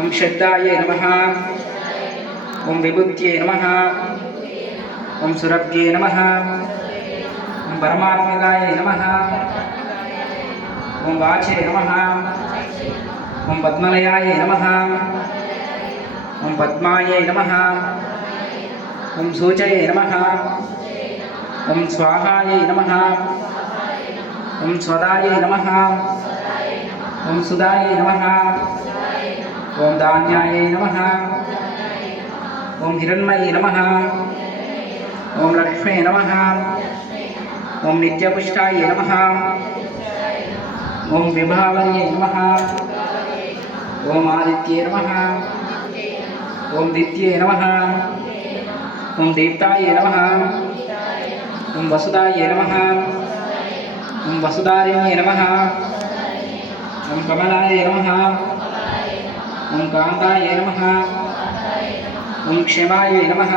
ఓం శ్రద్ధాయే నమః ఓం విభూత్యే నమః ఓం సురభ్యే నమః ఓం పరమాత్మకాయ నమః ఓం వాచే నమః ఓం పద్మలయాయ నమః ఓం పద్మాయే నమః ఓం సూచయే నమః ఓం స్వాహాయే నమః ఓం స్వదాయే నమః ఓం సుదాయే నమః ఓం ధాన్యాయే నమః ఓం హిరణ్మయే నమః ఓం లక్ష్మే నమః ఓం నిత్యపుష్టాయే నమః ఓం విభావర్యే నమః ఓం ఆదిత్యే నమః ఓం దిత్యే నమః ఓం దీప్తాయే నమః ఓం వసుదాయే నమః ఓం వసుదారిణ్యే నమః ఓం కమలాయే నమః ఓం కాంతాయే నమః ఓం క్షమాయే నమః